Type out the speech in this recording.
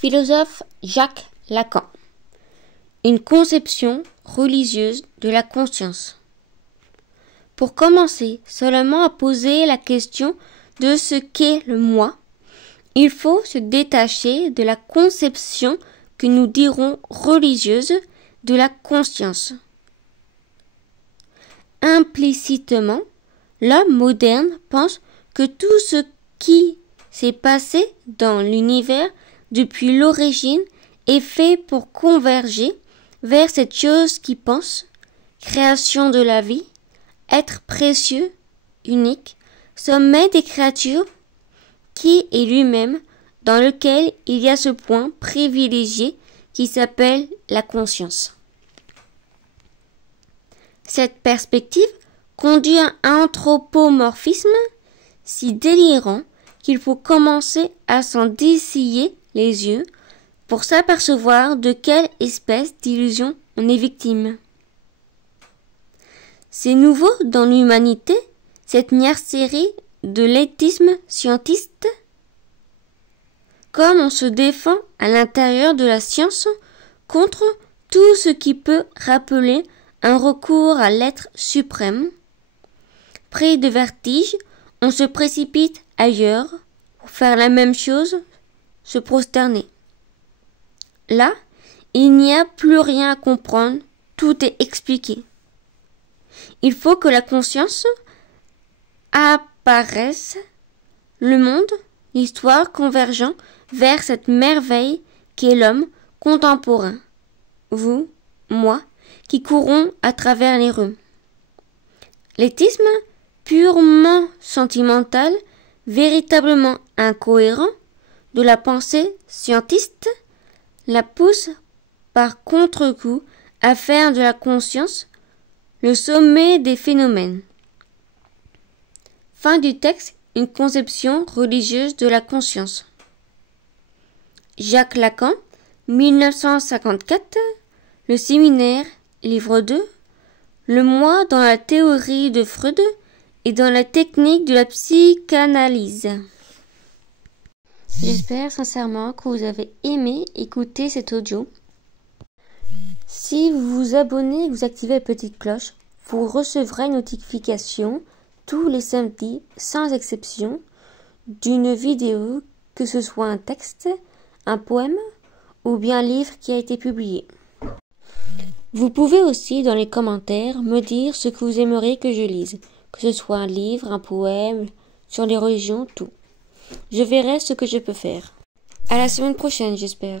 Philosophe Jacques Lacan. Une conception religieuse de la conscience. Pour commencer seulement à poser la question de ce qu'est le moi, il faut se détacher de la conception que nous dirons religieuse de la conscience. Implicitement, l'homme moderne pense que tout ce qui s'est passé dans l'univers depuis l'origine est fait pour converger vers cette chose qui pense, création de la vie, être précieux, unique, sommet des créatures, qui est lui-même, dans lequel il y a ce point privilégié qui s'appelle la conscience. Cette perspective conduit à un anthropomorphisme si délirant qu'il faut commencer à s'en dessiller les yeux pour s'apercevoir de quelle espèce d'illusion on est victime. C'est nouveau dans l'humanité, cette niaiserie de l'éthisme scientiste. Comme on se défend à l'intérieur de la science contre tout ce qui peut rappeler un recours à l'être suprême, pris de vertige, on se précipite ailleurs pour faire la même chose, se prosterner. Là, il n'y a plus rien à comprendre, tout est expliqué. Il faut que la conscience apparaisse, le monde, l'histoire convergeant vers cette merveille qu'est l'homme contemporain, vous, moi, qui courons à travers les rues. L'éthisme purement sentimental, véritablement incohérent de la pensée scientiste, la pousse par contre-coup à faire de la conscience le sommet des phénomènes. Fin du texte, une conception religieuse de la conscience. Jacques Lacan, 1954, Le séminaire, livre 2, Le moi dans la théorie de Freud et dans la technique de la psychanalyse. J'espère sincèrement que vous avez aimé écouter cet audio. Si vous vous abonnez et que vous activez la petite cloche, vous recevrez une notification tous les samedis, sans exception, d'une vidéo, que ce soit un texte, un poème ou bien un livre qui a été publié. Vous pouvez aussi dans les commentaires me dire ce que vous aimeriez que je lise, que ce soit un livre, un poème, sur les religions, tout. Je verrai ce que je peux faire. À la semaine prochaine, j'espère.